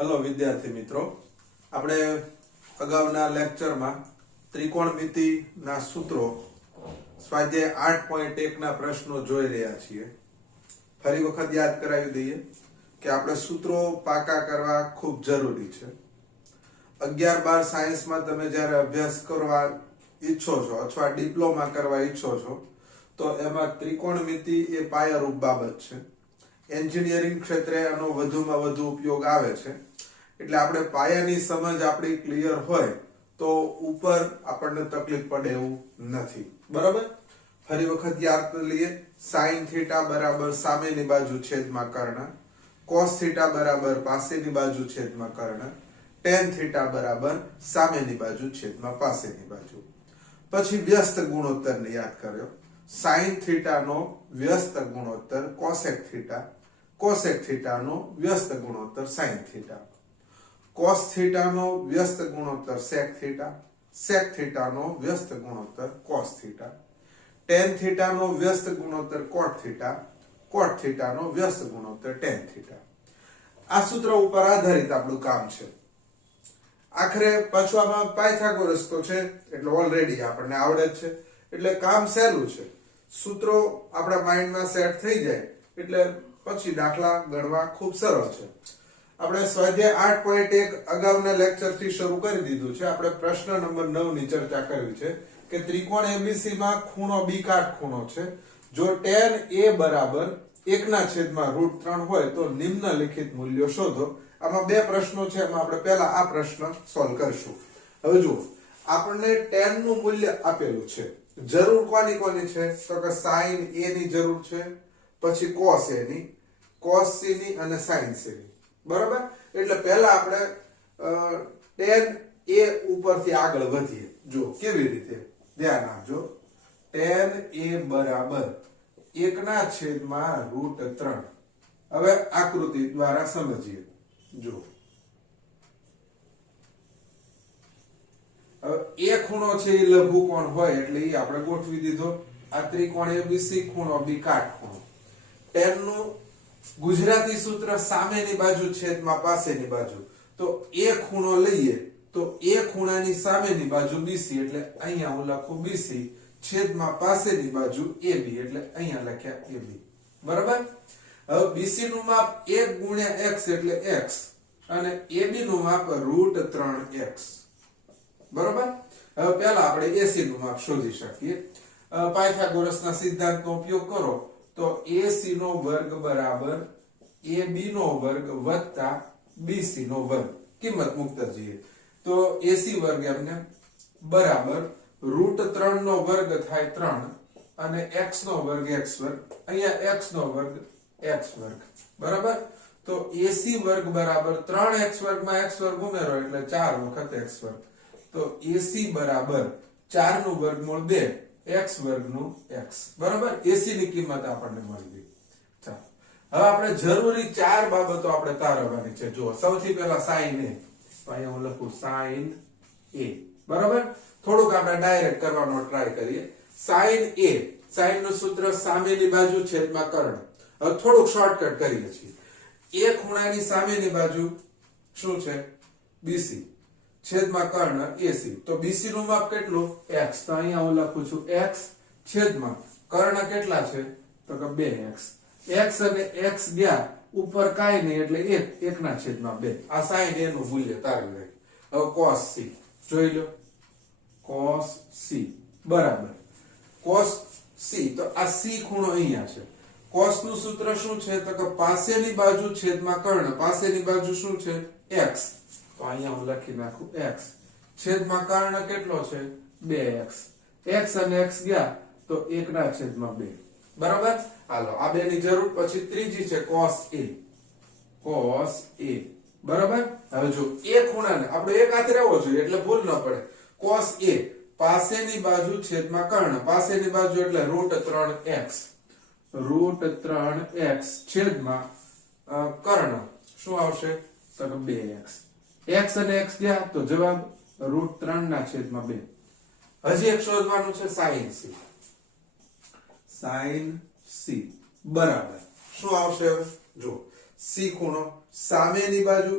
Hello વિદ્યાર્થી મિત્રો, આપણે અગાઉના લેક્ચરમાં ત્રિકોણમિતિના સૂત્રો સ્વાધ્યાય 8.1 ના પ્રશ્નો જોઈ રહ્યા છીએ. ફરી વખત યાદ કરાવી દઈએ કે આપણે સૂત્રો પાકા કરવા ખૂબ જરૂરી છે. 11-12 સાયન્સમાં તમે જ્યારે અભ્યાસ કરવા ઈચ્છો છો અથવા ડિપ્લોમા કરવા ઈચ્છો છો તો એમાં ત્રિકોણમિતિ એ પાયારૂપ બાબત છે. એન્જિનિયરિંગ ક્ષેત્રે આનો વધુમાં વધુ ઉપયોગ આવે છે. એટલે આપણે પાયાની સમજ આપણી ક્લિયર હોય તો ઉપર આપણને તકલીફ પડે એવું નથી. બરાબર? ફરી વખત યાદ કરી લઈએ. sin થીટા બરાબર સામેની બાજુ છેદમાં કર્ણ, cos થીટા બરાબર પાસેની બાજુ છેદમાં કર્ણ, tan થીટા બરાબર સામેની બાજુ છેદમાં પાસેની બાજુ. પછી વ્યસ્ત ગુણોત્તરને યાદ કર્યો. sin થીટા નો વ્યસ્ત ગુણોત્તર cosec થીટા, cosec થીટા નો વ્યસ્ત ગુણોત્તર sin થીટા, cos થીટા નો વ્યસ્ત ગુણોત્તર sec થીટા, sec થીટા નો વ્યસ્ત ગુણોત્તર cos થીટા, tan થીટા નો વ્યસ્ત ગુણોત્તર cot થીટા, cot થીટા નો વ્યસ્ત ગુણોત્તર tan થીટા. આ સૂત્ર ઉપર આધારિત આપણું કામ છે. આખરે પાછું પાયથાગોરસ તો છે એટલે ઓલરેડી આપણને આવડે જ છે, એટલે કામ સહેલું છે. સૂત્રો આપણા માઇન્ડમાં સેટ થઈ જાય એટલે પછી દાખલા ગણવા ખૂબ સરળ છે. આપણે સ્વાધ્યાય 8.1 અગાઉના લેક્ચરથી શરૂ કરી દીધું છે. આપણે પ્રશ્ન નંબર 9 ની ચર્ચા કરવી છે કે ત્રિકોણ ABC માં ખૂણો B કાટખૂણો છે. જો tan A બરાબર 1/√3 હોય તો નિમ્નલિખિત મૂલ્યો શોધો. આમાં બે પ્રશ્નો છે, એમાં આપણે પહેલા આ પ્રશ્ન સોલ્વ કરીશું. હવે જુઓ, આપણને tan નું મૂલ્ય આપેલું છે. જરૂર કોની કોની છે? તો કે sin A ની જરૂર છે, પછી cos A ની, cos C ની અને sin C ની. બરાબર? એટલે પહેલા આપણે tan A ઉપરથી આગળ વધીએ. જો કેવી રીતે, ધ્યાન આપજો. tan A બરાબર 1/√3. હવે આકૃતિ દ્વારા સમજીએ. જો હવે એ ખૂણો છે એ લઘુકોણ હોય એટલે એ આપણે ગોઠવી દીધો. આ ત્રિકોણ ABC, ખૂણો B કાટખૂણો. tan નું ગુજરાતી સૂત્ર સામેની બાજુ છેદમાં પાસેની બાજુ. તો એ ખૂણો લઈએ તો એ ખૂણાની સામેની બાજુ BC એટલે અહીંયા હું લખું BC છેદમાં પાસેની બાજુ AB એટલે અહીંયા લખ્યા AB. બરાબર? હવે BC નું માપ 1 * x એટલે x અને AB નું માપ √3x. બરાબર? હવે પહેલા આપણે AC નું માપ શોધી શકીએ. પાયથાગોરસના સિદ્ધાંતનો ઉપયોગ કરો તો AC નો વર્ગ બરાબર AB નો વર્ગ વત્તા BC નો વર્ગ. કિંમત મૂકતા જઈએ તો AC વર્ગ એમને બરાબર √3 નો વર્ગ થાય 3 અને x નો વર્ગ x વર્ગ, અહીંયા x નો વર્ગ x વર્ગ. બરાબર? તો AC વર્ગ બરાબર 3x વર્ગમાં x વર્ગ ઉમેરો એટલે 4 વખત x વર્ગ. તો AC બરાબર 4 નું વર્ગમૂળ 2 x વર્ગનું x. બરાબર? AC ની કિંમત આપણને મળી ગઈ. ચાલો હવે આપણે જરૂરી 4 બાબતો આપણે તારવવાની છે. જો સૌથી પહેલા sin A, તો અહીંયા હું લખું sin A. બરાબર? થોડુંક આપણે ડાયરેક્ટ કરવાનો ટ્રાય કરીએ. sin A, sin નું સૂત્ર સામેની બાજુ છેદમાં કર્ણ. હવે થોડુંક શોર્ટકટ કરીએ છીએ. એ ખૂણાની સામેની બાજુ શું છે? BC છેદમાં કર્ણ AC. તો BC નું માપ કેટલું? x. તો અહીંયા હું લખું છું x છેદમાં કર્ણ કેટલા છે? તો કે 2x. x અને x ગયા ઉપર કાઈ નહીં એટલે 1/2. આ sin A નું મૂલ્ય તારવી રાખી. હવે cos C જોઈ લો. cos C બરાબર cos C. તો આ C ખૂણો અહીંયા છે. cos નું સૂત્ર શું છે? તો કે પાસેની બાજુ છેદમાં કર્ણ. પાસેની બાજુ શું છે? x. તો અહીંયા હું લખી નાખું x છેદમાં કર્ણ કેટલો છે? 2x. x અને x ગયા તો 1/2. બરાબર? હાલો આ બે ની જરૂર. પછી ત્રીજી છે cos A. cos A બરાબર? હવે જો એ ખૂણાને આપણે એક હાથે રહેવો જોઈએ એટલે ભૂલ ન પડે. cos A પાસેની બાજુ છેદમાં કર્ણ. પાસેની બાજુ એટલે √3x. √3x છેદમાં કર્ણ શું આવશે? તો 2x. x અને x ગયા તો જવાબ √3/2. હજી એક શોધવાનું છે sin C. sin C બરાબર શું આવશે? હવે જો સી ખૂણો, સામેની બાજુ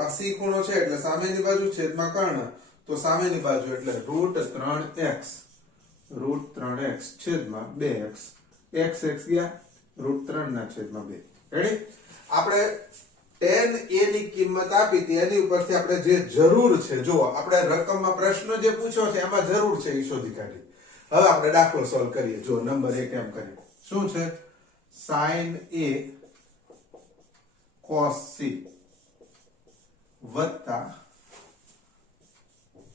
આ સી ખૂણો છે એટલે સામેની બાજુ છેદમાં કર્ણ, તો સામેની બાજુ એટલે √3x છેદમાં 2x, x ગયા √3 ના છેદમાં 2. રેડી? આપણે tan a ની કિંમત આપી હતી એની ઉપરથી આપણે જે જરૂર છે, જો આપણે રકમમાં પ્રશ્ન જે પૂછ્યો છે એમાં જરૂર છે એ શોધી કાઢી. હવે આપણે દાખલો સોલ્વ કરીએ. જો નંબર 1 એમ કરીએ. શું છે? sin a cos c વત્તા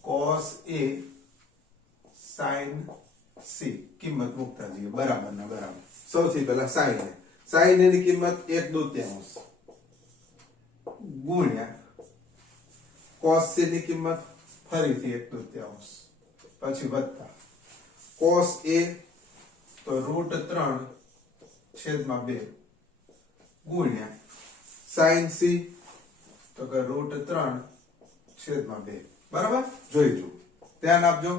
cos a sin c કિંમત મૂકતા જઈએ બરાબર ના બરાબર. સૌથી પહેલા sin a ની કિંમત 1/2 ગુણ્યા cos c ની કિંમત ફરીથી 1/2 પછી વત્તા cos a તો √3 છેદમાં 2 ગુણ્યા sin c તો કે √3 છેદમાં 2. બરાબર? જોઈ જો, ધ્યાન આપજો.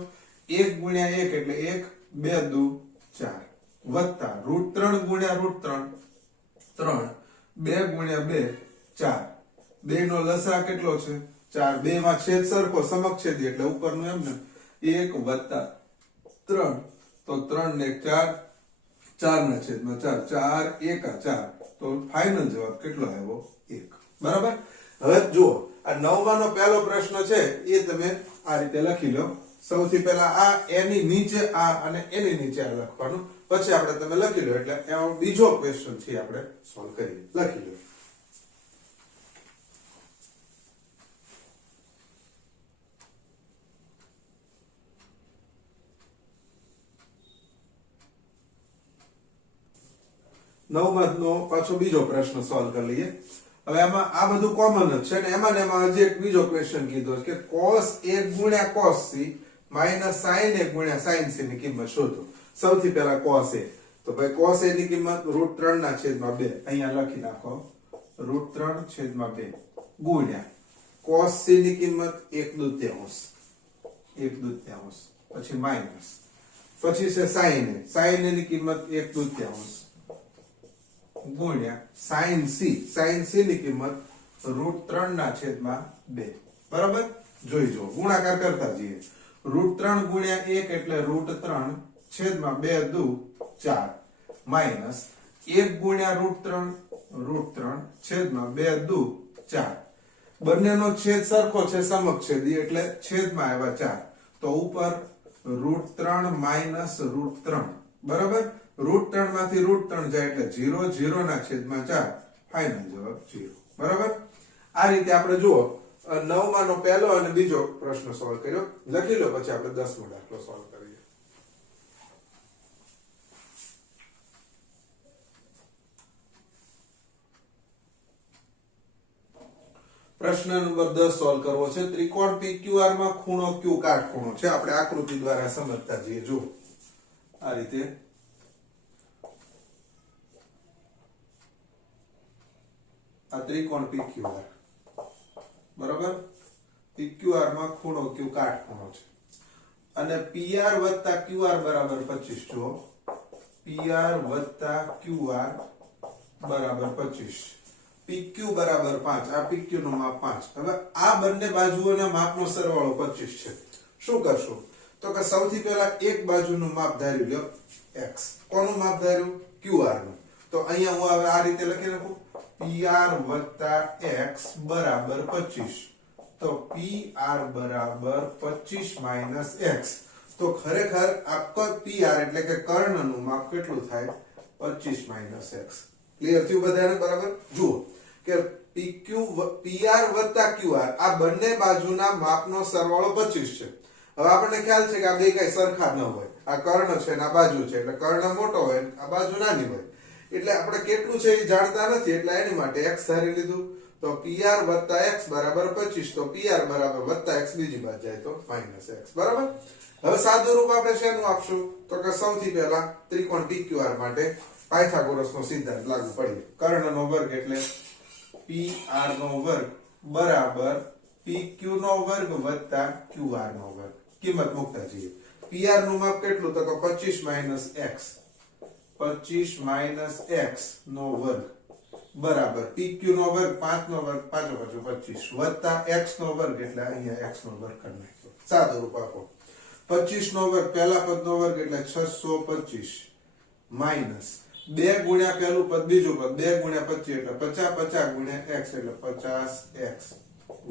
1 ગુણ્યા 1 એટલે 1, 2 4 વત્તા √3 ગુણ્યા √3 3, 2 ગુણ્યા 2 4. 2 નો લસા કેટલો છે? 4. 2 માં છેદ સરખો સમછેદી એટલે ઉપરનું એમ ને 1 વત્તા 3 તો 3 ને 4, 4 ના છેદમાં 4, 4 1 4 તો ફાઇનલ જવાબ કેટલો આવ્યો? 1. બરાબર? હવે જુઓ, આ 9 નો પહેલો પ્રશ્ન છે એ તમે આ રીતે લખી લો. સૌથી પહેલા આ એની નીચે આ અને એની નીચે આ લખવાનું, પછી આપણે તમે લખી લો એટલે એનો બીજો ક્વેશ્ચન છે આપણે સોલ્વ કરીએ. લખી લો. નવમાંનો પાછો બીજો પ્રશ્ન સોલ્વ કરી લઈએ. હવે આમાં આ બધું કોમન જ છે ને એમાં હજી એક બીજો ક્વેશ્ચન કીધો છે કે cos a ગુણ્યા cos c minus sin a ગુણ્યા sin c ની કિંમત શોધો. સૌથી પહેલા cos a, તો ભાઈ cos a ની કિંમત √3 ના છેદમાં 2 અહીંયા લખી નાખો, √3 છેદમાં 2 ગુણ્યા cos c ની કિંમત 1/2 પછી માઈનસ, પછી છે sin a ની કિંમત 1/2 ગુણ્યા sin c ની કિંમત √3 ના છેદમાં 2. બરાબર? જોઈ જો, ગુણાકાર કરતા જઈએ. √3 ગુણ્યા 1 એટલે √3 છેદમાં 2 4 માઈનસ 1 ગુણ્યા √3 છેદમાં 2 4. બંનેનો છેદ સરખો છે સમછેદી એટલે છેદમાં આવ્યા 4 તો ઉપર √3 માઈનસ √3. બરાબર? √3 માંથી √3 જાય એટલે 0, 0 ના છેદમાં 4, ફાઇનલ જવાબ 0. બરાબર? આ રીતે આપણે જુઓ 9 નો પહેલો અને બીજો પ્રશ્ન સોલ્વ કર્યો. લખી લો, પછી આપણે 10મો દાખલો સોલ્વ કરીએ. પ્રશ્ન નંબર 10 સોલ્વ કરવો છે. ત્રિકોણ PQR માં ખૂણો Q કાટખૂણો છે. આપણે આકૃતિ દ્વારા સમજતા જઈએ. જો આ રીતે આ ત્રિકોણ PQR, બરાબર? PQR માં ખૂણો Q કાટખૂણો છે અને PR વત્તા QR બરાબર 25. જો PR વત્તા QR બરાબર 25, PQ બરાબર 5. આ PQ નું માપ 5. હવે આ બંને બાજુઓના માપનો સરવાળો 25 છે. શું કરશું? તો કે સૌથી પહેલા એક બાજુનું માપ ધારી લો x. કોનું માપ ધાર્યું? QR નું. તો અહીંયા હું હવે આ રીતે લખી નાખું, PR વત્તા x બરાબર 25. તો PR બરાબર 25 માઈનસ x. તો ખરેખર આ PR એટલે કે કર્ણનું માપ કેટલું થાય? 25 માઈનસ x. ક્લિયર થયું બધાને? બરાબર? જુઓ કે PR વત્તા QR આ બંને બાજુના માપનો સરવાળો 25 છે. હવે આપણને ખ્યાલ છે કે આ બે કઈ સરખા ન હોય. આ કર્ણ છે અને આ બાજુ છે એટલે કર્ણ મોટો હોય, આ બાજુ નાની હોય. એટલે આપણે કેટલું છે એ જાણતા નથી એટલે એની માટે x ધારી લીધું. તો PR વત્તા x બરાબર 25. તો PR બરાબર વત્તા x બીજી બાજુ જાય તો માઈનસ x. બરાબર? હવે સાદું રૂપ આપણે શેનું આપશું? તો કે સૌથી પહેલા ત્રિકોણ PQR માટે પાયથાગોરસનો સિદ્ધાંત લાગુ કરીએ. કર્ણનો વર્ગ એટલે PR નો વર્ગ બરાબર PQ નો વર્ગ વત્તા QR નો વર્ગ. કિંમત મૂકતા જઈએ. PR નું માપ કેટલું? તો કે 25 માઈનસ x. 25 માઈનસ x નો વર્ગ બરાબર PQ નો વર્ગ 5 નો વર્ગ 5 25 વત્તા x નો વર્ગ એટલે અહીંયા x નો વર્ગ કરી નાખ્યો સાદો રૂપ આપો 25 નો વર્ગ પહેલા પદ નો વર્ગ એટલે 625 માઈનસ 2 ગુણ્યા પહેલું પદ બીજું પદ 2 ગુણ્યા 25 એટલે 50 50 ગુણ્યા x એટલે 50x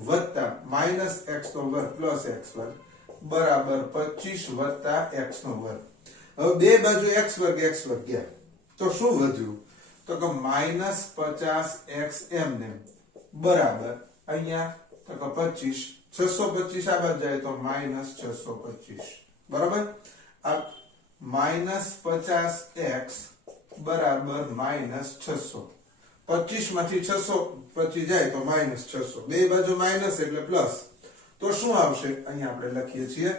વત્તા માઈનસ x નો વર્ગ પ્લસ x વર્ગ બરાબર 25 વત્તા x નો વર્ગ હવે બે બાજુ x વર્ગ ગયા તો શું વધ્યું તો કે માઈનસ 50x એમને બરાબર અહીંયા તો કે 25 625 આ બાજુ જાય તો માઈનસ 625 બરાબર આ માઈનસ 50x બરાબર માઈનસ 600 25 માંથી 625 જાય તો માઈનસ 600 બે બાજુ માઈનસ એટલે પ્લસ તો શું આવશે અહીંયા આપણે લખીએ છીએ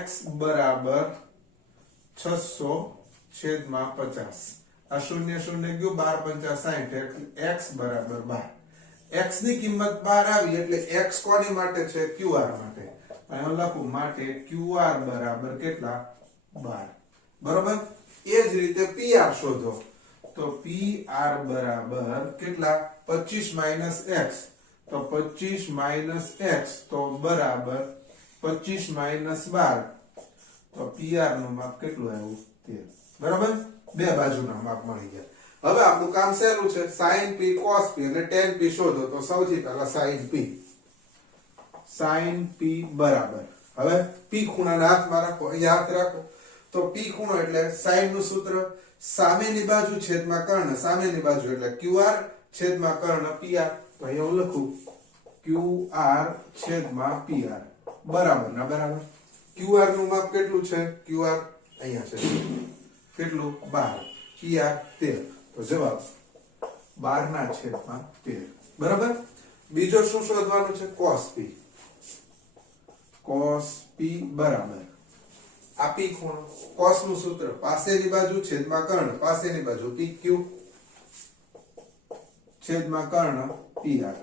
x બરાબર 600 છેદમાં 50 આ શૂન્ય શૂન્ય ગયું 12 50 60 x બરાબર 12 x ની કિંમત 12 આવી એટલે x કોની માટે છે qr માટે અહીં લખું માટે qr બરાબર કેટલા 12 બરાબર એ જ રીતે pr શોધો તો pr બરાબર કેટલા 25 - x તો 25 - x તો બરાબર 25 - 12 તો pr નું માપ કેટલું આવ્યું 13 બરાબર બે બાજુના માપ મળી ગયા હવે આપણું કામ સહેલું છે sin p cos p અને tan p શોધો તો સૌથી પહેલા sin p બરાબર હવે p ખૂણાના હાથમાં રાખો અહીંયા હાથ રાખો તો p ખૂણો એટલે sin નું સૂત્ર સામેની બાજુ છેદમાં કર્ણ સામેની બાજુ એટલે qr છેદમાં કર્ણ pr તો અહીંયા હું લખું qr છેદમાં pr બરાબર ના બરાબર qr નું માપ કેટલું છે qr અહીંયા છે કેટલું 12 pr 13 તો જવાબ 12 ના છેદમાં 13 બરાબર બીજો શું શોધવાનું છે cos p બરાબર આ p ખૂણો cos નું સૂત્ર પાસેની બાજુ છેદમાં કર્ણ પાસેની બાજુ pq છેદમાં કર્ણ pr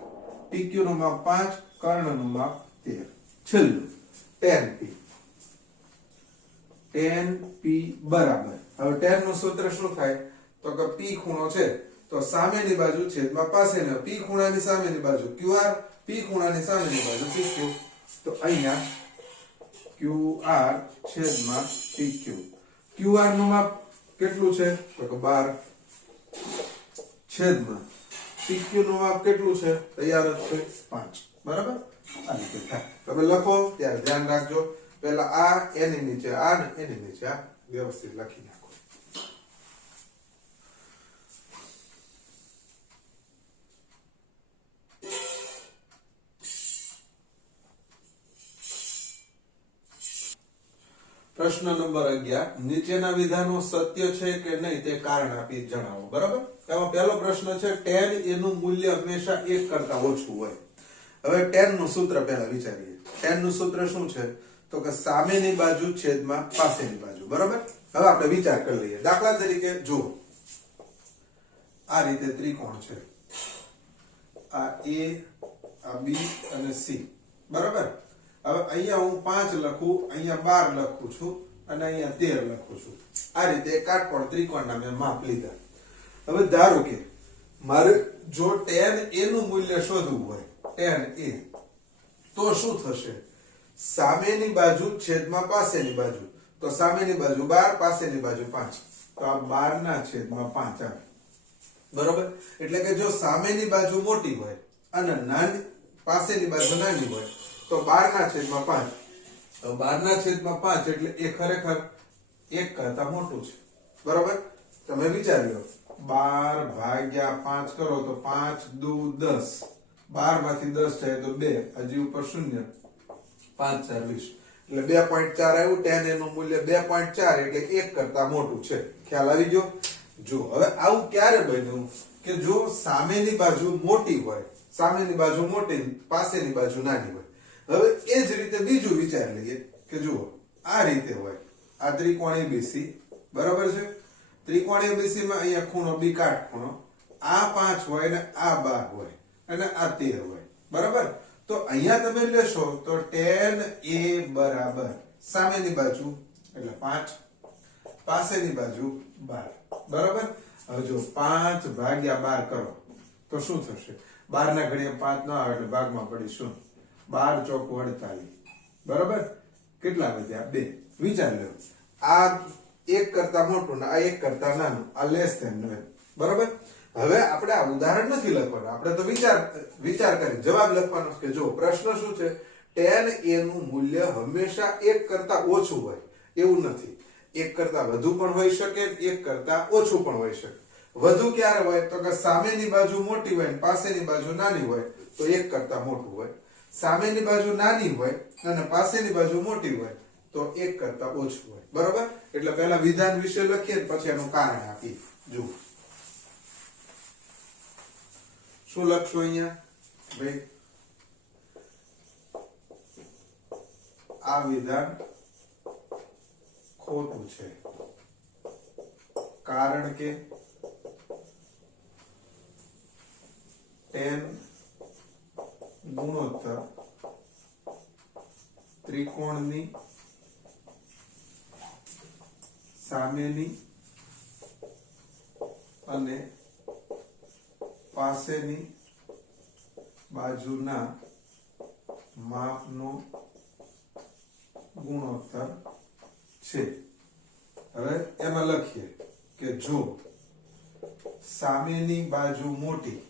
pq નું માપ 5 કર્ણ નું માપ 13 છેલ્લું tan p બરાબર હવે tan નું સૂત્ર શું થાય તો કે p ખૂણો છે તો સામેની બાજુ છેદમાં પાસેની p ખૂણાની સામેની બાજુ qr p ખૂણાની સામેની બાજુ pq તો અહીંયા qr છેદમાં pq qr નું માપ કેટલું છે તો કે 12 છેદમાં pq નું માપ કેટલું છે તૈયાર જ છે 5 બરાબર આ રીતે થાય તમે લખો ત્યારે ધ્યાન રાખજો પહેલા આ એની નીચે આ ને એની નીચે આ વ્યવસ્થિત લખી નાખો પ્રશ્ન નંબર 11 નીચેના વિધાનો સત્ય છે કે નહીં તે કારણ આપી જણાવો બરાબર એમાં પહેલો પ્રશ્ન છે tan a નું મૂલ્ય હંમેશા 1 કરતા ઓછું હોય હવે tan નું સૂત્ર પહેલા વિચારીએ tan નું સૂત્ર શું છે તો કે સામેની બાજુ છેદમાં પાસેની બાજુ બરાબર હવે આપણે વિચાર કરી લઈએ દાખલા તરીકે જો આ રીતે ત્રિકોણ છે આ a આ b અને c બરાબર હવે અહીંયા હું 5 લખું અહીંયા 12 લખું છું અને અહીંયા 13 લખું છું આ રીતે કાટકોણ ત્રિકોણના મેં માપ લીધા હવે ધારો કે મારે જો tan a નું મૂલ્ય શોધવું હોય tan a તો શું થશે સામેની બાજુ છેદમાં પાસેની બાજુ તો સામેની બાજુ 12 પાસેની બાજુ 5 તો આ 12 ના છેદમાં 5 આવે બરોબર એટલે કે જો સામેની બાજુ મોટી હોય અને નાની પાસેની બાજુ નાની હોય તો 12 ના છેદમાં 5 તો 12 ના છેદમાં 5 એટલે એ ખરેખર 1 કરતા મોટું છે બરોબર તમે વિચારી લો 12 ભાગ્યા 5 કરો તો 5 દુ 10 12 માંથી 10 જાય તો 2 હજી ઉપર 0 5 4 20 એટલે 2.4 આવ્યું tan a નું મૂલ્ય 2.4 એટલે 1 કરતા મોટું છે ખ્યાલ આવી ગયો જો હવે આવું ક્યારે બન્યું કે જો સામેની બાજુ મોટી હોય સામેની બાજુ મોટી પાસેની બાજુ નાની હોય હવે એ જ રીતે બીજું વિચાર લઈએ કે જુઓ આ રીતે હોય આ ત્રિકોણ ABC બરાબર છે ત્રિકોણ ABC માં અહીંયા ખૂણો B કાટખૂણો આ 5 હોય ને આ 12 હોય અને આ 13 હોય બરાબર તો અહીંયા તમે લેશો તો tan a બરાબર સામેની બાજુ એટલે 5 પાસેની બાજુ 12 બરાબર હવે જો 5 ભાગ્યા 12 કરો તો શું થશે? 12 ના ઘડીએ 5 ના આવે એટલે ભાગમાં પડી શું? 12 ચોક 48. બરાબર? કેટલા વધ્યા? 2. વિચાર લો, આ 1 કરતા મોટું ને આ 1 કરતા નાનું, આ લેસ ધેન 9. બરાબર? હવે આપણે આ ઉદાહરણ નથી લખવાનું, આપણે તો વિચાર કરી જવાબ લખવાનો કે જો પ્રશ્ન શું છે, tan a નું મૂલ્ય હંમેશા 1 કરતા ઓછું હોય એવું નથી. 1 કરતા વધુ પણ હોઈ શકે, 1 કરતા ઓછું પણ હોઈ શકે. વધુ ક્યારે હોય તો કે સામેની બાજુ મોટી હોય અને પાસેની બાજુ નાની હોય તો 1 કરતા મોટું હોય. સામેની બાજુ નાની હોય અને પાસેની બાજુ મોટી હોય તો 1 કરતા ઓછું હોય. બરોબર? એટલે પહેલા વિધાન વિશે લખીએ પછી એનું કારણ આપીએ. જુઓ શું લખશો અહીંયા ભાઈ? આ વિધાન ખોટું છે કારણ કે tan ગુણોત્તર ત્રિકોણની સામેની અને પાસેની બાજુના માપનો ગુણોત્તર છે. હવે એમાં લખીએ કે જો સામેની બાજુ મોટી,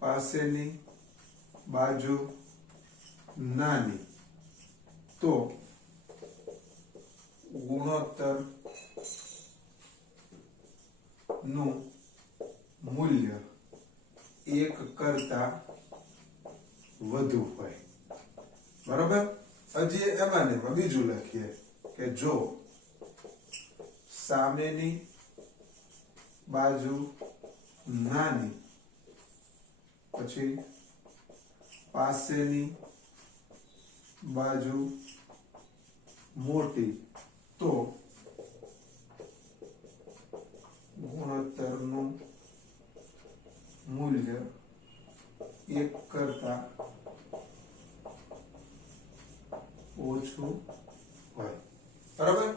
પાસેની બાજુ નાની તો ગુણોત્તર નું મૂલ્ય 1 કરતા વધુ હોય. બરોબર? હજી એમાં ને બીજું લખીએ કે જો સામેની બાજુ નાની પછી પાસેની બાજુ મોટી તો ગુણોત્તરનું મૂલ્ય 1 કરતા ઓછું હોય. બરાબર?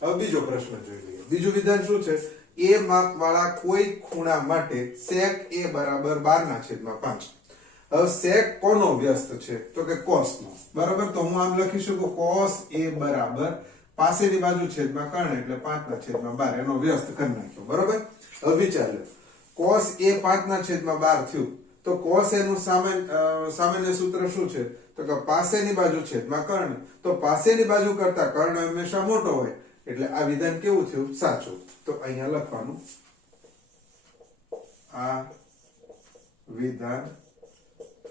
હવે બીજો પ્રશ્ન જોઈ લઈએ. બીજું વિધાન શું છે? a માપ વાળા કોઈ ખૂણા માટે sec a બરાબર 12/5. હવે sec કોનો વ્યસ્ત છે? તો કે cos નો. બરાબર? તો હું આમ લખી શકું cos a બરાબર પાસેની બાજુ છેદમાં કર્ણ એટલે 5/12 એનો વ્યસ્ત કરી નાખ્યો. બરાબર? હવે વિચાર લો, cos a 5/12 થયું તો cos a નું સામાન્ય સૂત્ર શું છે? તો કે પાસેની બાજુ છેદમાં કર્ણ. તો પાસેની બાજુ કરતા કર્ણ હંમેશા મોટો હોય એટલે આ વિધાન કેવું થયું? સાચું. તો અહીંયા લખવાનું આ વિધાન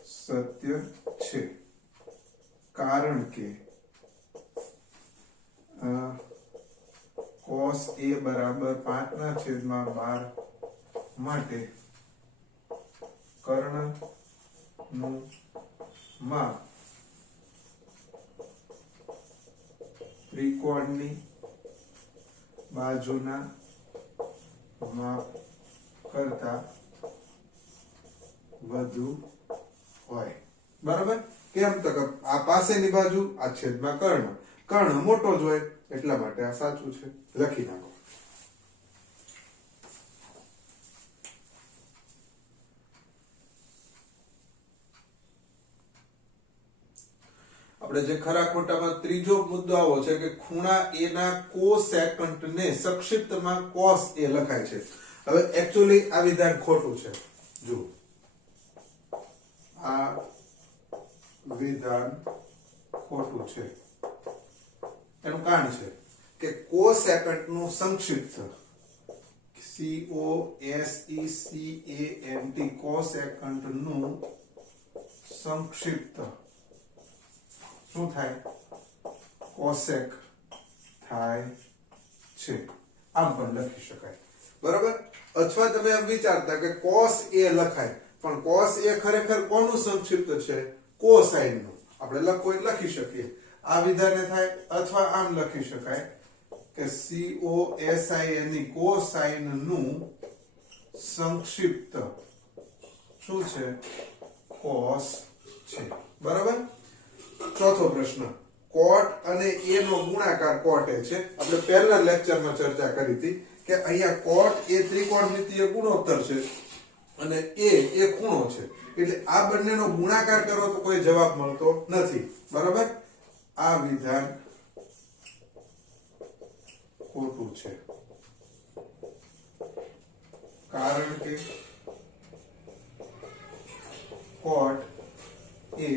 સત્ય છે કારણ કે cos a બરાબર 5/12 માટે કર્ણનું માપ ત્રિકોણની બાજુના માપ કરતા વધુ હોય. બરાબર? કેમ? તો કે આ પાસેની બાજુ, આ છેદમાં કર્ણ. કર્ણ મોટો જ હોય એટલા માટે આ સાચું છે. લખી નાખો. આપણે જે ખરા ખોટામાં ત્રીજો મુદ્દો આવો છે કે ખૂણા a ના કોસેકન્ટ ને સંક્ષિપ્તમાં cos a લખાય છે. હવે એક્ચ્યુઅલી આ વિધાન ખોટું છે. જો આ વિધાન ખોટું છે. એનું કારણ છે કે કોસેકન્ટ નું સંક્ષિપ્ત COSECANT કોસેકન્ટ નું સંક્ષિપ્ત શું થાય? કોસેક થાય છે. આમ પણ લખી શકાય. બરાબર? અથવા તમે એમ વિચારતા કે cos a લખાય પણ cos a ખરેખર કોનું સંક્ષિપ્ત છે? કોસાઇન નું. આપણે લખવું એટલે લખી શકીએ. આ વિધાને થાય અથવા આમ લખી શકાય કે COSIN કોસાઇન નું સંક્ષિપ્ત શું છે? cos છે. બરાબર? ચોથો પ્રશ્ન, cot અને a નો ગુણાકાર cot a છે. આપણે પહેલા લેક્ચરમાં ચર્ચા કરી હતી કે અહીંયા cot એ ત્રિકોણમિતીય ગુણોત્તર છે અને a એ ખૂણો છે, એટલે આ બંનેનો ગુણાકાર કરો તો કોઈ જવાબ મળતો નથી. બરાબર? આ વિધાન ખોટું છે, કારણ કે cot એ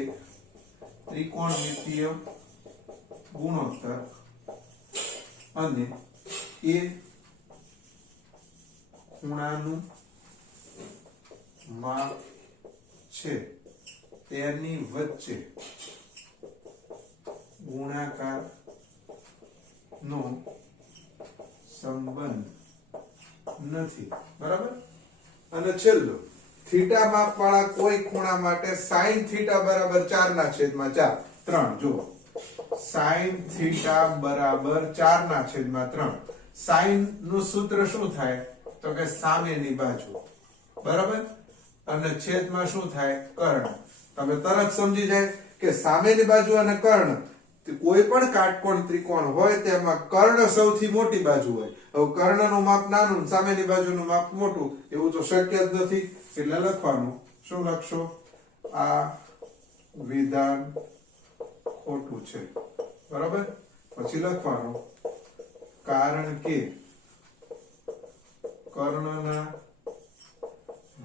ત્રિકોણમિતીય ગુણોત્તર અને એ ખૂણાનું માપ છે તેની વચ્ચે ગુણાકાર નો સંબંધ નથી. બરાબર? અને છેલ્લું, થીટા માપ વાળા કોઈ ખૂણા માટે sin થીટા બરાબર 4/4 3. જુઓ, sin થીટા બરાબર 4/3. sin નું સૂત્ર શું થાય? તો કે સામેની બાજુ. બરાબર? અને છેદમાં શું થાય? કર્ણ. તમે તરત સમજી જાય કે સામેની બાજુ અને કર્ણ, કોઈ પણ કાટકોણ ત્રિકોણ હોય તેમાં કર્ણ સૌથી મોટી બાજુ હોય. હવે કર્ણનું માપ નાનું, સામેની બાજુનું માપ મોટું, એવું તો શક્ય જ નથી. એટલે લખવાનું, શું લખશો? આ વિધાન ખોટું છે. બરાબર? પછી લખવાનું, કારણ કે કર્ણના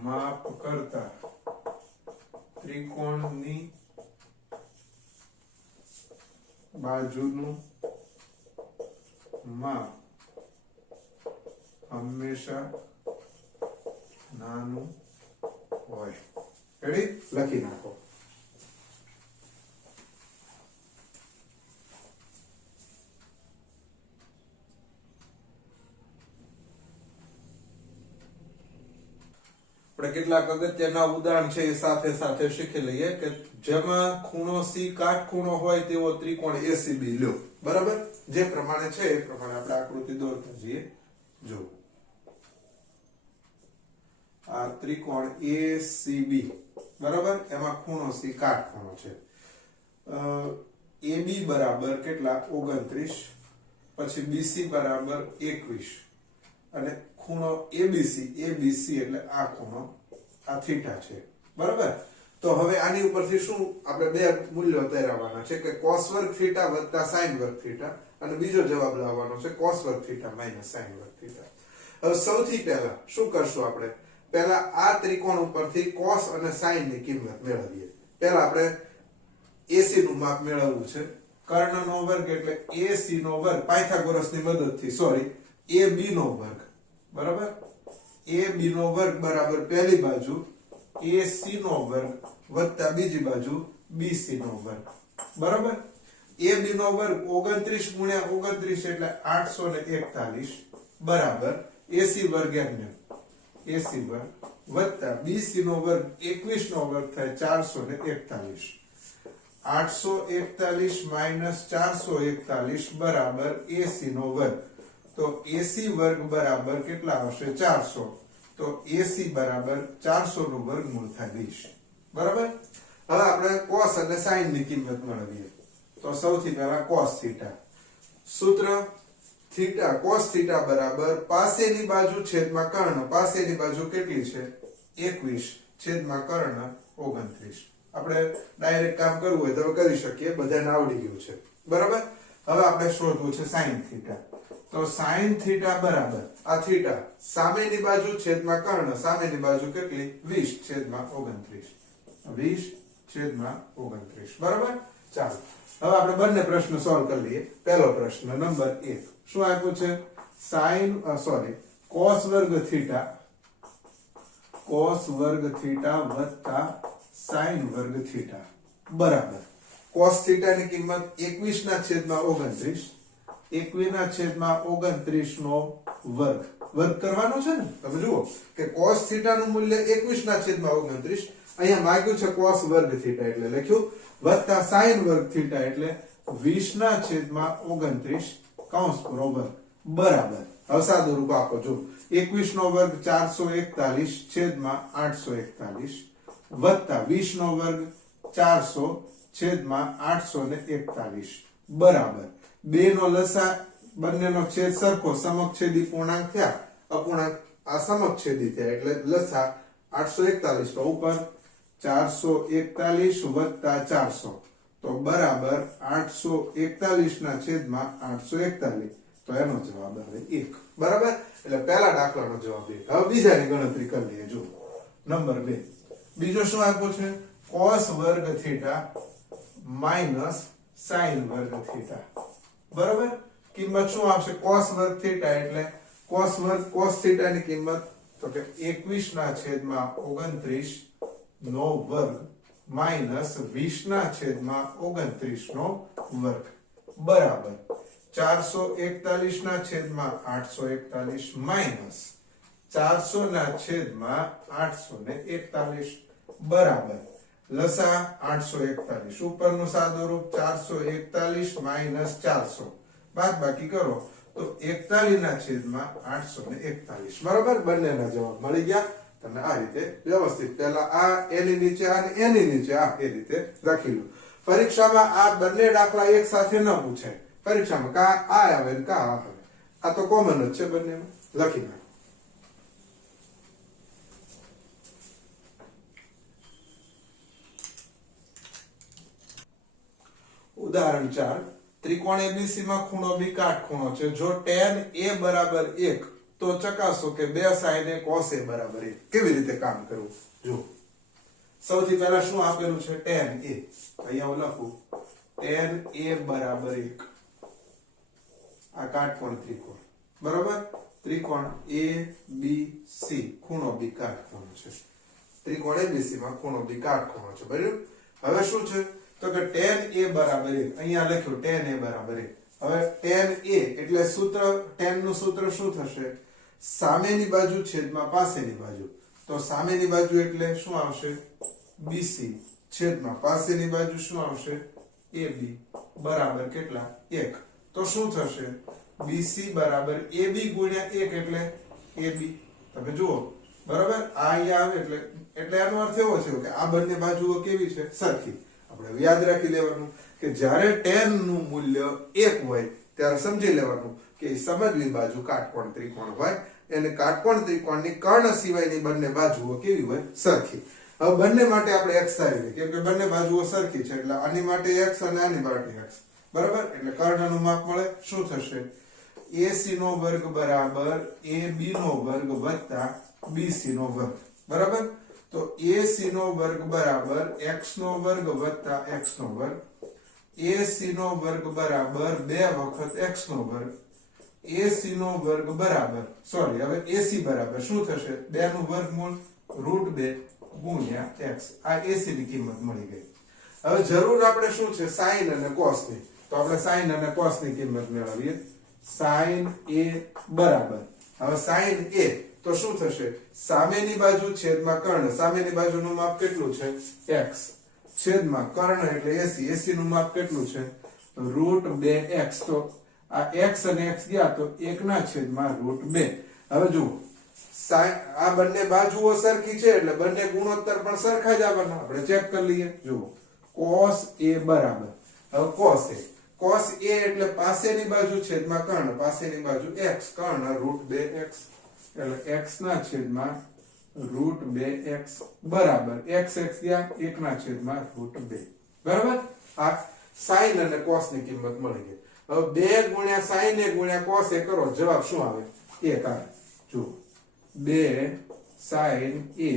માપ કરતા ત્રિકોણની બાજુનું માપ હંમેશા નાનું હોય. રેડી? લખી નાખો. આપણે કેટલાક અગત્યના ઉદાહરણ છે એ સાથે સાથે શીખી લઈએ કે જેમાં ખૂણો C કાટખૂણો હોય તેવો ત્રિકોણ ACB લ્યો. બરાબર? જે પ્રમાણે છે એ પ્રમાણે આપણે આકૃતિ દોરતા જઈએ. જો આ ત્રિકોણ ACB, બરાબર? એમાં ખૂણો C કાટખૂણો છે. AB બરાબર કેટલા? 29, પછી BC બરાબર 21 અને ખૂણો ABC એટલે આ ખૂણો, આ થીટા છે. બરાબર? તો હવે આની ઉપરથી શું આપણે બે મૂલ્યો તૈયારવાના છે કે cos વર્ગ થીટા વત્તા sin વર્ગ થીટા, અને બીજો જવાબ લાવવાનો છે cos વર્ગ થીટા માઈનસ sin વર્ગ થીટા. હવે સૌથી પહેલા શું કરશું? આપણે પહેલા આ ત્રિકોણ ઉપરથી cos અને sin ની કિંમત મેળવીએ. પહેલા આપણે AC નું માપ મેળવવું છે. કર્ણનો વર્ગ એટલે AC નો વર્ગ પાયથાગોરસની મદદથી, સોરી, AB નો વર્ગ. બરાબર? AB નો વર્ગ બરાબર પહેલી બાજુ AC નો વર્ગ વત્તા બીજી બાજુ BC નો વર્ગ. બરાબર? AB નો વર્ગ 29 ગુણ્યા 29 એટલે 841 બરાબર AC વર્ગ એમને AC વર્ગ વત્તા BC નો વર્ગ 21 નો વર્ગ થાય 441. 841 માઈનસ 441 બરાબર AC નો વર્ગ. તો AC વર્ગ બરાબર કેટલા આવશે? 400. તો AC બરાબર 400 નું વર્ગમૂળ થાય 20. બરાબર? હવે આપણે cos અને sin ની કિંમત મેળવીએ. તો સૌથી પહેલા cos થીટા. સૂત્ર થીટા cos થીટા બરાબર પાસેની બાજુ છેદમાં કર્ણ. પાસેની બાજુ કેટલી છે? 21 છેદમાં કર્ણ 29. આપણે ડાયરેક્ટ કામ કરવું હોય તો કરી શકીએ, બધાને આવડી ગયું છે. બરાબર? હવે આપણે શોધવું છે sin થીટા. તો sin થીટા બરાબર આ થીટા સામેની બાજુ છેદમાં કર્ણ, સામેની બાજુ કેટલી? 20 છેદમાં 29. 20 છેદમાં 29. બરાબર? ચાલો હવે આપણે બંને પ્રશ્ન સોલ્વ કરી લઈએ. પહેલો પ્રશ્ન નંબર 1 શું આપ્યું છે? cos વર્ગ થીટા વત્તા sin વર્ગ થીટા બરાબર cos થીટા ની કિંમત 21 ના છેદમાં 29, 21 ના છેદમાં 29 નો વર્ગ. વર્ગ કરવાનો છે ને? તમે જુઓ કે cos થીટા નું મૂલ્ય 21 ના છેદમાં 29, અહીંયા માંગ્યું છે cos વર્ગ થીટા એટલે લખ્યું, વત્તા sin વર્ગ થીટા એટલે 20 ના છેદમાં 29 કૌંસ પૂરો વર્ગ બરાબર. હવે સાદું રૂપ આપો. જો 21 નો વર્ગ 441 છેદમાં 841 વત્તા 20 નો વર્ગ 400 છેદમાં 841 બરાબર 2 નો લસા બંનેનો છેદ સરખો સમછેદી પૂર્ણાંક થયા અપૂર્ણાંક આ સમછેદી થયા એટલે લસા 841 તો ઉપર 441 વત્તા 400 તો બરાબર 841 ના છેદમાં 841 તો એનો જવાબ આવે 1 બરાબર એટલે પહેલા દાખલાનો જવાબ 1 હવે બીજાની ગણતરી કરી લઈએ જો નંબર 2 બીજો શું આપ્યો છે cos વર્ગ થીટા માઈનસ sin વર્ગ થીટા બરાબર કિંમત શું આવશે cos વર્ગ થીટા એટલે cos થીટા ની કિંમત તો કે 21 ના છેદમાં 29 નો વર્ગ માઈનસ 20 ના છેદમાં 29 નો વર્ગ બરાબર 441 ના છેદમાં 841 માઈનસ 400 ના છેદમાં 841 બરાબર લસા 841 ઉપરનું સાદું રૂપ 441 માઈનસ 400 બાદબાકી કરો તો 41 ના છેદમાં 841 બરાબર બંનેના જવાબ મળી ગયા તમને આ રીતે વ્યવસ્થિત પહેલા આ એની નીચે અને એની નીચે આ એ રીતે લખી લો પરીક્ષામાં આ બંને દાખલા એક સાથે ન પૂછાય પરીક્ષામાં કા આ આવે ને કા આ આવે આ તો કોમન જ છે બંનેમાં લખી નાખો ઉદાહરણ 4 ત્રિકોણ ABC માં ખૂણો B કાટખૂણો છે જો tan A બરાબર 1 તો ચકાસો કે 2 sin A cos A બરાબર 1 કેવી રીતે કામ કરવું જો સૌથી પહેલા શું આપેલું છે tan A અહીંયા હું લખું tan A બરાબર 1 આ કાટકોણ ત્રિકોણ બરાબર ત્રિકોણ ABC ખૂણો B કાટખૂણો છે ત્રિકોણ ABC માં ખૂણો B કાટખૂણો છે બરાબર હવે શું છે તો કે tan A બરાબર 1 અહીંયા લખ્યું tan A બરાબર 1 હવે tan A એટલે સૂત્ર tan નું સૂત્ર શું થશે સામેની બાજુ છેદમાં પાસેની બાજુ તો સામેની બાજુ એટલે શું આવશે BC છેદમાં પાસેની બાજુ શું આવશે AB બરાબર કેટલા 1 તો શું થશે BC બરાબર AB ગુણ્યા 1 એટલે AB તમે જુઓ બરાબર આ અહીંયા આવે એટલે આનો અર્થ એવો છે કે આ બંને બાજુઓ કેવી છે સરખી આપણે યાદ રાખી લેવાનું કે જ્યારે tan નું મૂલ્ય 1 હોય ત્યારે સમજી લેવાનું કે સમજવી બાજુ કાટકોણ ત્રિકોણ હોય એને કાટકોણ ત્રિકોણની કર્ણ સિવાયની બંને બાજુઓ કેવી હોય સરખી હવે બંને માટે આપણે x ધારીએ કેમ કે બંને બાજુઓ સરખી છે એટલે આની માટે x અને આની માટે x બરાબર એટલે કર્ણનું માપ મળે શું થશે AC નો વર્ગ બરાબર AB નો વર્ગ વત્તા BC નો વર્ગ બરાબર તો AC નો વર્ગ બરાબર x નો વર્ગ વત્તા x નો વર્ગ AC નો વર્ગ બરાબર 2 વખત x નો વર્ગ AC નો વર્ગ બરાબર સોરી હવે AC બરાબર શું થશે 2 નું વર્ગમૂળ √2 ગુણ્યા x આ AC ની કિંમત મળી ગઈ હવે જરૂર આપણે શું છે sin અને cos ની તો આપણે sin અને cos ની કિંમત મેળવીએ sin A બરાબર હવે sin A તો શું થશે સામેની બાજુ છેદમાં કર્ણ સામેની બાજુનું માપ કેટલું છે x છેદમાં કર્ણ એટલે AC નું માપ કેટલું છે √2x તો આ x અને x ગયા તો 1 ના છેદમાં √2 હવે જુઓ આ બંને બાજુઓ સરખી છે એટલે બંને ગુણોત્તર પણ સરખા જ આવવાના આપણે ચેક કરી લઈએ જુઓ cos A બરાબર હવે cos A એટલે પાસેની બાજુ છેદમાં કર્ણ પાસેની બાજુ x કર્ણ √2x એટલે x ના છેદમાં √2x બરાબર x ગયા 1 ના છેદમાં √2 બરાબર આ sin અને cos ની કિંમત મળી ગઈ હવે 2 ગુણ્યા sin A ગુણ્યા cos A કરો જવાબ શું આવે 1 આવે જુઓ 2 sin A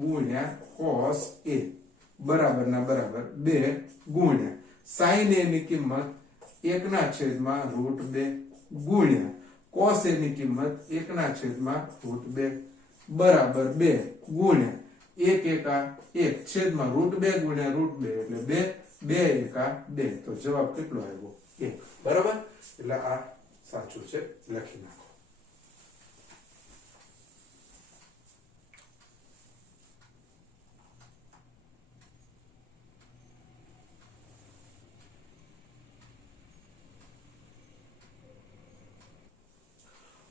ગુણ્યા cos A બરાબર ના બરાબર 2 ગુણ્યા sin A ની કિંમત 1 ના છેદમાં √2 ગુણ્યા cos A ની કિંમત 1 ના છેદમાં √2 બરાબર 2 ગુણ્યા 1 એકા 1 છેદમાં √2 ગુણ્યા √2 એટલે 2 2 એકા 2 તો જવાબ કેટલો આવ્યો 1 બરાબર એટલે આ સાચું છે લખી નાખો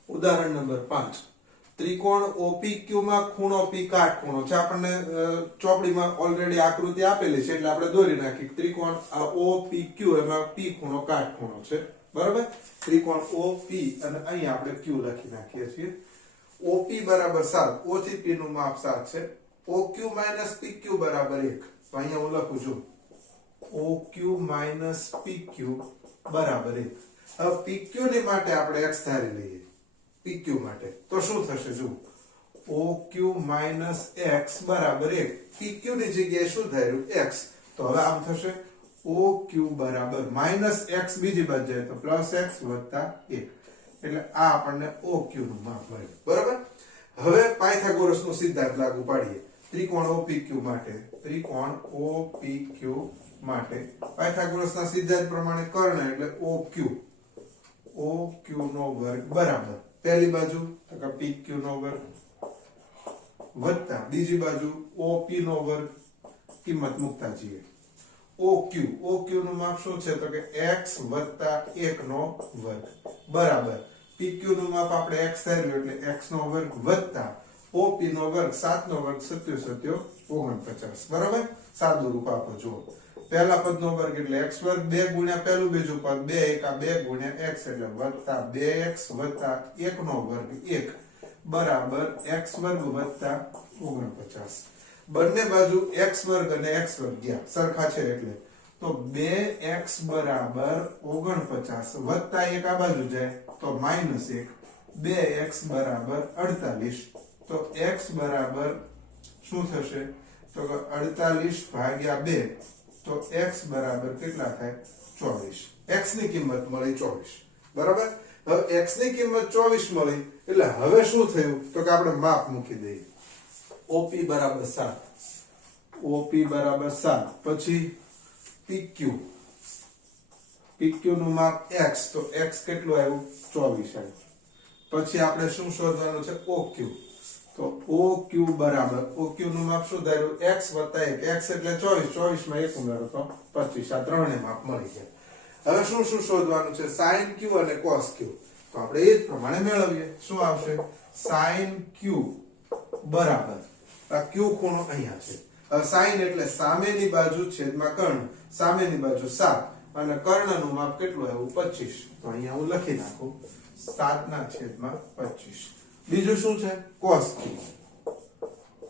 ઉદાહરણ નંબર 5 ત્રિકોણ OPQ માં ખૂણો P કાટખૂણો છે. આપણને ચોપડીમાં ઓલરેડી આકૃતિ આપેલી છે એટલે આપણે દોરી નાખી. ત્રિકોણ OPQ એમાં P ખૂણો કાટખૂણો છે. બરાબર? ત્રિકોણ OP અને અહીં આપણે Q લખી નાખીએ છીએ. OP બરાબર 7. O થી P નું માપ 7 છે. OQ PQ બરાબર 1. તો અહીંયા હું લખું છું OQ PQ બરાબર 1. હવે PQ ની માટે આપણે x ધારી લઈએ. PQ માટે તો શું થશે? જો OQ x બરાબર 1. PQ ની જગ્યાએ શું ધાર્યું? x. તો હવે આમ થશે OQ બરાબર -x બીજી બાજુ જાય તો +x + 1. એટલે આ આપણને OQ નું માપ મળ્યું. બરાબર? હવે પાયથાગોરસનો સિદ્ધાંત લાગુ પાડીએ ત્રિકોણ OPQ માટે. ત્રિકોણ OPQ માટે પાયથાગોરસના સિદ્ધાંત પ્રમાણે કર્ણ એટલે OQ નો વર્ગ બરાબર પહેલી બાજુ તો કે PQ નો વર્ગ વત્તા બીજી બાજુ OP નો વર્ગ કિંમત મૂકતા જઈએ. OQ નું માપ શું છે? તો કે x + 1 નો વર્ગ બરાબર PQ નું માપ આપણે x ધાર્યું એટલે x નો વર્ગ વત્તા OP નો વર્ગ 7 નો વર્ગ 7 49. બરાબર? સાદું રૂપ આપો જુઓ. પહેલા પદનો વર્ગ એટલે x વર્ગ 2 ગુણ્યા પહેલું બીજું પદ 2 એકા 2 ગુણ્યા x એટલે વત્તા 2x વત્તા 1 નો વર્ગ 1 બરાબર x વર્ગ વત્તા 49. બંને બાજુ x વર્ગ અને x વર્ગ ગયા સરખા છે એટલે તો 2x બરાબર 49 વત્તા 1 આ બાજુ જાય તો -1 2x બરાબર 48. તો x બરાબર શું થશે? તો 48 ભાગ્યા 2 તો x બરાબર કેટલા થાય? 24. x ની કિંમત મળી 24. બરાબર? હવે x ની કિંમત 24 મળી એટલે હવે શું થયું? તો કે આપણે માપ મૂકી દઈએ. OP બરાબર 7. OP બરાબર 7. પછી PQ નું માપ x તો x કેટલું આવ્યું? 24 આવ્યું. પછી આપણે શું શોધવાનું છે? OQ. તો OQ બરાબર OQ નું માપ શું ધાર્યું? x + 1. x એટલે 24. 24 માં 1 ઉમેરો તો 25. આ ત્રણે માપ મળી ગયા. હવે શું શોધવાનું છે? sin Q અને cos Q. તો આપણે એ જ પ્રમાણે મેળવીએ. શું આવશે? sin Q બરાબર આ Q ખૂણો અહીંયા છે. હવે sin એટલે સામેની બાજુ છેદમાં કર્ણ. સામેની બાજુ 7 અને કર્ણનું માપ કેટલું આવ્યું? 25. તો અહીંયા હું લખી નાખું 7/25. બીજું શું છે?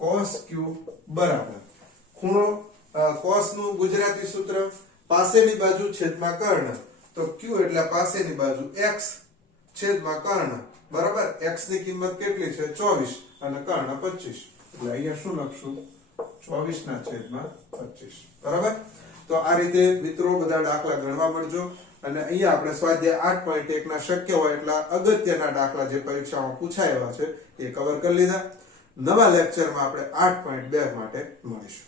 cos Q બરાબર ખૂણો cos નું ગુજરાતી સૂત્ર પાસેની બાજુ છેદમાં કર્ણ. તો Q એટલે પાસેની બાજુ x છેદમાં કર્ણ બરાબર x ની કિંમત કેટલી છે? 24 અને કર્ણ 25. એટલે અહીંયા શું લખશું? 24/25. બરાબર? તો આ રીતે મિત્રો બધા દાખલા ગણવા મળજો અને અહીંયા આપણે સ્વાધ્યાય 8.1 ના શક્ય હોય એટલા અગત્યના દાખલા જે પરીક્ષામાં પૂછાય એવા છે એ કવર કરી લીધા. નવા લેક્ચરમાં આપણે 8.2 માટે મળીશું.